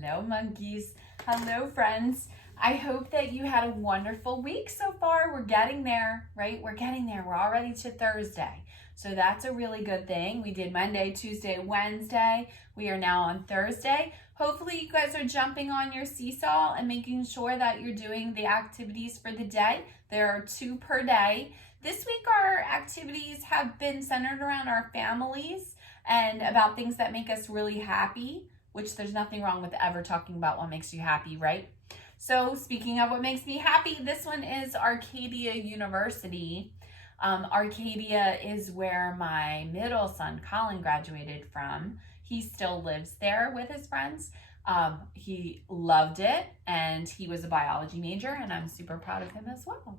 Hello, monkeys. Hello, friends. I hope that you had a wonderful week so far. We're getting there, right? We're getting there. We're already to Thursday. So that's a really good thing. We did Monday, Tuesday, Wednesday. We are now on Thursday. Hopefully you guys are jumping on your seesaw and making sure that you're doing the activities for the day. There are 2 per day. This week our activities have been centered around our families and about things that make us really happy, which there's nothing wrong with ever talking about what makes you happy, right? So speaking of what makes me happy, this one is Arcadia University. Arcadia is where my middle son, Colin, graduated from. He still lives there with his friends. He loved it, and he was a biology major, and I'm super proud of him as well.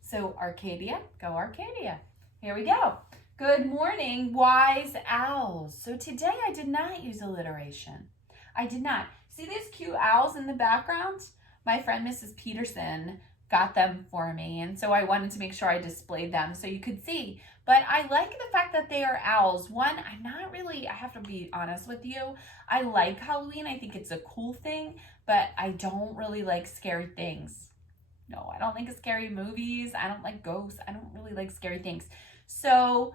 So Arcadia, go Arcadia. Here we go. Good morning, wise owls. So today I did not use alliteration. I did not. See these cute owls in the background? My friend Mrs. Peterson got them for me, and so I wanted to make sure I displayed them so you could see. But I like the fact that they are owls. One, I have to be honest with you, I like Halloween. I think it's a cool thing, but I don't really like scary things. No, I don't like scary movies. I don't like ghosts. I don't really like scary things. So,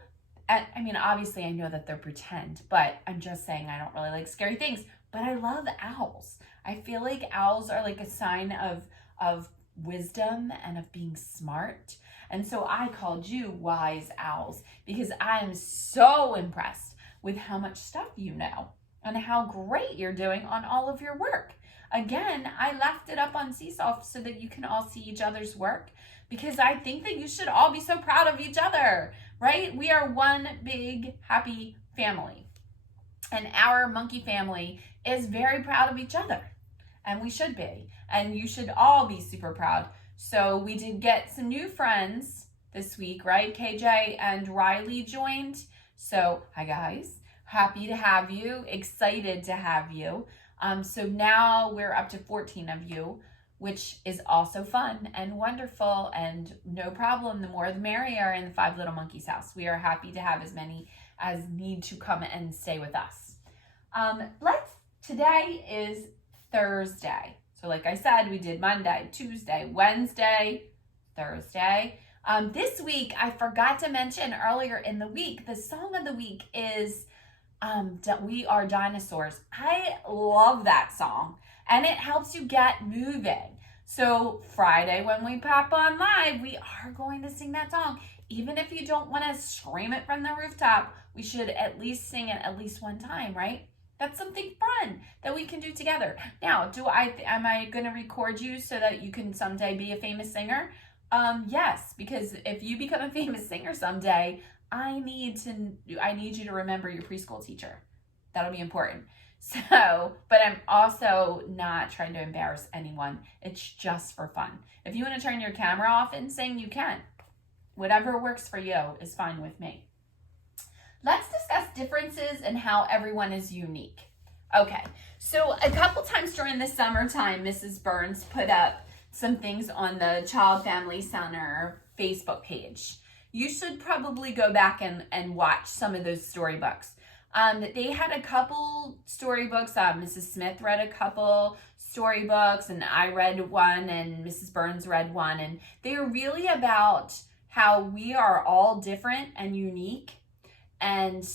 obviously I know that they're pretend, but I'm just saying I don't really like scary things. But I love owls. I feel like owls are like a sign of wisdom and of being smart. And so I called you wise owls because I am so impressed with how much stuff you know and how great you're doing on all of your work. Again, I left it up on Seesaw so that you can all see each other's work because I think that you should all be so proud of each other, right? We are one big happy family. And our monkey family is very proud of each other. And we should be. And you should all be super proud. So we did get some new friends this week, right? KJ and Riley joined. So hi guys. Happy to have you. Excited to have you. So now we're up to 14 of you, which is also fun and wonderful and no problem. The more the merrier in the Five Little Monkeys house. We are happy to have as many as need to come and stay with us. Today is Thursday. So like I said, we did Monday, Tuesday, Wednesday, Thursday. This week, I forgot to mention earlier in the week, the song of the week is We Are Dinosaurs. I love that song and it helps you get moving. So Friday when we pop on live, we are going to sing that song. Even if you don't want to scream it from the rooftop, we should at least sing it at least one time, right? That's something fun that we can do together. Now, am I going to record you so that you can someday be a famous singer? Yes, because if you become a famous singer someday, I need you to remember your preschool teacher. That'll be important. So, but I'm also not trying to embarrass anyone. It's just for fun. If you want to turn your camera off and sing, you can. Whatever works for you is fine with me. Let's discuss differences and how everyone is unique. Okay, so a couple times during the summertime, Mrs. Burns put up some things on the Child Family Center Facebook page. You should probably go back and watch some of those storybooks. They had a couple storybooks. Mrs. Smith read a couple storybooks, and I read one, and Mrs. Burns read one, and they were really about how we are all different and unique, and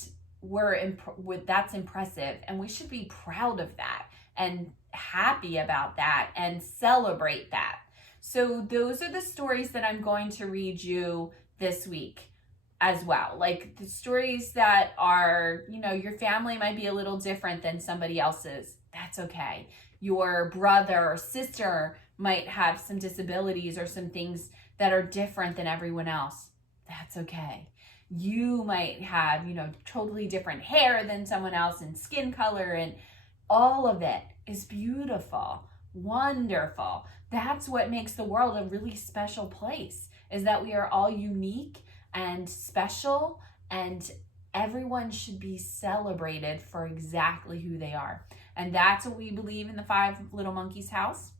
that's impressive, and we should be proud of that and happy about that and celebrate that. So those are the stories that I'm going to read you this week as well. Like the stories that are, your family might be a little different than somebody else's. That's okay. Your brother or sister might have some disabilities or some things that are different than everyone else. That's okay. You might have, totally different hair than someone else and skin color, and all of it is beautiful, wonderful. That's what makes the world a really special place, is that we are all unique and special, and everyone should be celebrated for exactly who they are. And that's what we believe in the Five Little Monkeys house.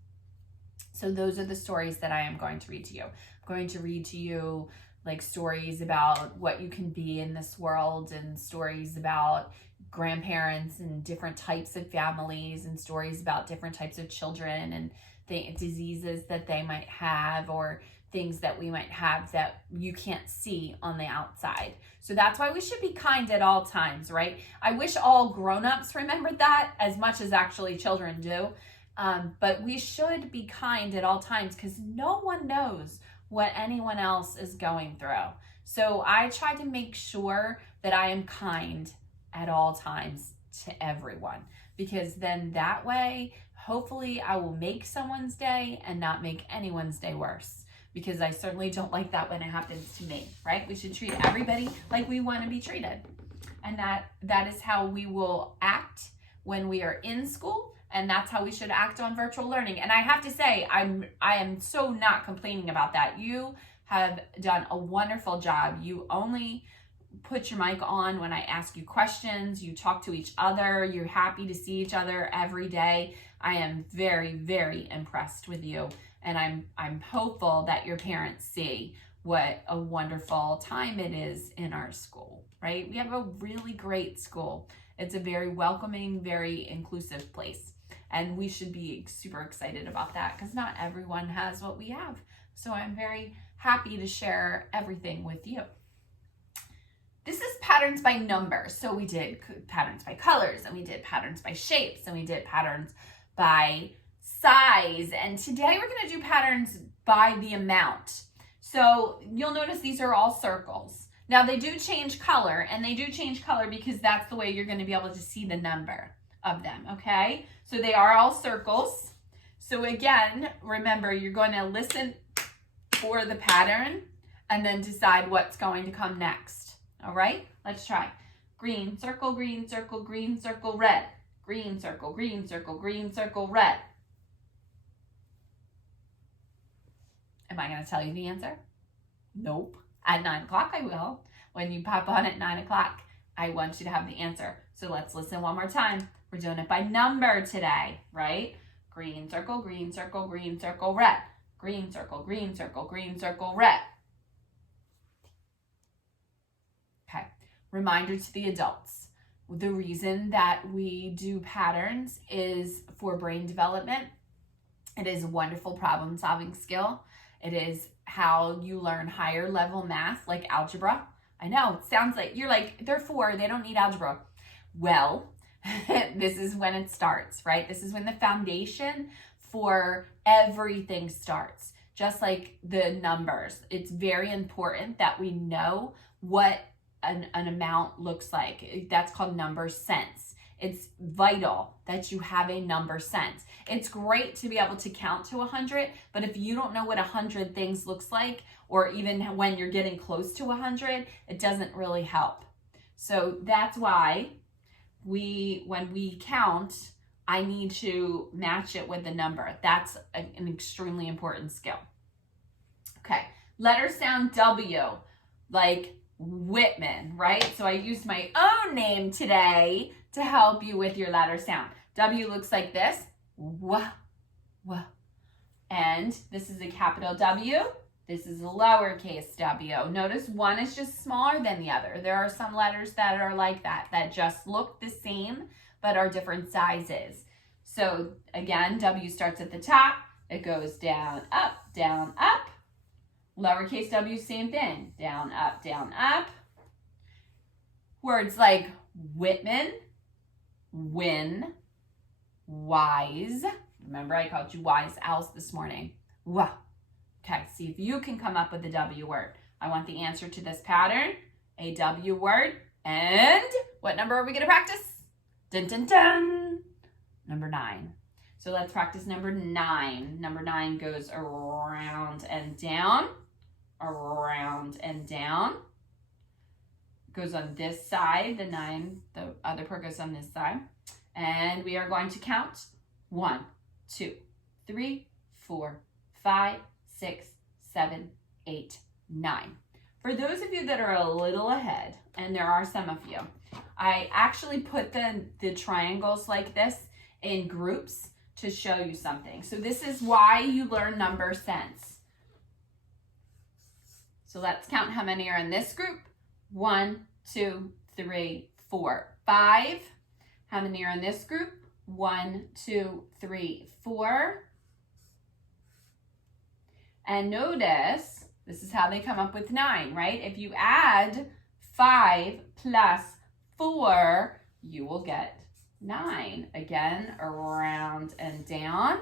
So those are the stories that I am going to read to you. I'm going to read to you like stories about what you can be in this world, and stories about grandparents and different types of families and stories about different types of children and the diseases that they might have or things that we might have that you can't see on the outside. So that's why we should be kind at all times, right? I wish all grown-ups remembered that as much as actually children do. But we should be kind at all times because no one knows what anyone else is going through. So I try to make sure that I am kind at all times to everyone, because then that way, hopefully I will make someone's day and not make anyone's day worse, because I certainly don't like that when it happens to me, right? We should treat everybody like we want to be treated. And that is how we will act when we are in school, and that's how we should act on virtual learning. And I have to say, I am so not complaining about that. You have done a wonderful job. You only put your mic on when I ask you questions. You talk to each other. You're happy to see each other every day. I am very, very impressed with you. And I'm hopeful that your parents see what a wonderful time it is in our school, right? We have a really great school. It's a very welcoming, very inclusive place. And we should be super excited about that because not everyone has what we have. So I'm very happy to share everything with you. This is patterns by numbers. So we did patterns by colors, and we did patterns by shapes, and we did patterns by size. And today we're going to do patterns by the amount. So you'll notice these are all circles. Now they do change color, and they do change color because that's the way you're going to be able to see the number of them, okay? So they are all circles. So again, remember, you're going to listen for the pattern and then decide what's going to come next. All right, let's try. Green circle, green circle, green circle, red. Green circle, green circle, green circle, red. Am I going to tell you the answer? Nope. At 9 o'clock I will. When you pop on at 9 o'clock, I want you to have the answer. So let's listen one more time. We're doing it by number today, right? Green circle, green circle, green circle, red. Green circle, green circle, green circle, red. Okay, reminder to the adults. The reason that we do patterns is for brain development. It is a wonderful problem-solving skill. It is how you learn higher level math like algebra. I know, it sounds like you're like, they're 4, they don't need algebra. Well, this is when it starts, right? This is when the foundation for everything starts. Just like the numbers, it's very important that we know what an amount looks like. That's called number sense. It's vital that you have a number sense. It's great to be able to count to 100, but if you don't know what 100 things looks like, or even when you're getting close to 100, it doesn't really help. So that's why when we count, I need to match it with the number. That's an extremely important skill. Okay, letter sound W, like Whitman, right? So I used my own name today to help you with your letter sound. W looks like this, wah, wah. And this is a capital W. This is a lowercase w. Notice one is just smaller than the other. There are some letters that are like that just look the same, but are different sizes. So again, W starts at the top. It goes down, up, down, up. Lowercase w, same thing. Down, up. Words like Whitman, win, wise. Remember, I called you wise owls this morning. Wow. Okay, see if you can come up with the W word. I want the answer to this pattern, a W word. And what number are we going to practice? Dun, dun, dun. Number 9. So let's practice number 9. Number 9 goes around and down, around and down. Goes on this side, the 9, the other part goes on this side. And we are going to count 1, 2, 3, 4, 5, 6, 7, 8, 9. For those of you that are a little ahead, and there are some of you, I actually put the triangles like this in groups to show you something. So this is why you learn number sense. So let's count how many are in this group. 1, 2, 3, 4, 5. How many are in this group? 1, 2, 3, 4. And notice, this is how they come up with 9, right? If you add 5 plus 4, you will get 9. Again, around and down.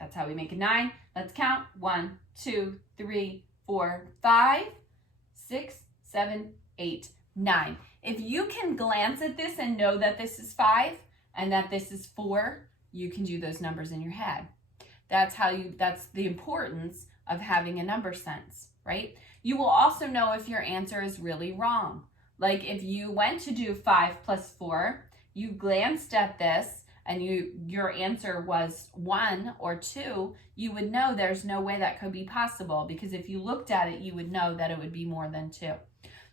That's how we make a 9. Let's count. 1, 2, 3, 4, 5, 6, 7, 8, 9. If you can glance at this and know that this is 5 and that this is 4, you can do those numbers in your head. That's the importance of having a number sense, right? You will also know if your answer is really wrong. Like if you went to do 5 plus 4, you glanced at this and your answer was 1 or 2, you would know there's no way that could be possible, because if you looked at it, you would know that it would be more than 2.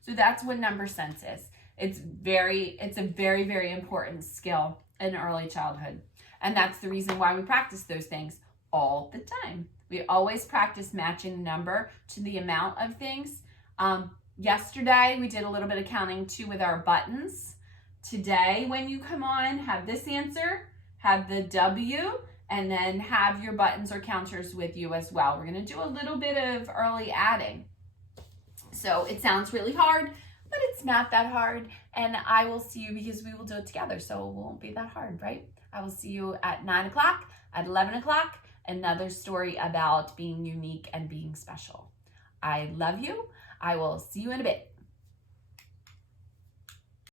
So that's what number sense is. It's a very, very important skill in early childhood. And that's the reason why we practice those things all the time. We always practice matching the number to the amount of things. Yesterday, we did a little bit of counting too with our buttons. Today, when you come on, have this answer, have the W, and then have your buttons or counters with you as well. We're going to do a little bit of early adding. So it sounds really hard, but it's not that hard. And I will see you, because we will do it together, so it won't be that hard, right? I will see you at 9 o'clock, at 11 o'clock, another story about being unique and being special. I love you. I will see you in a bit.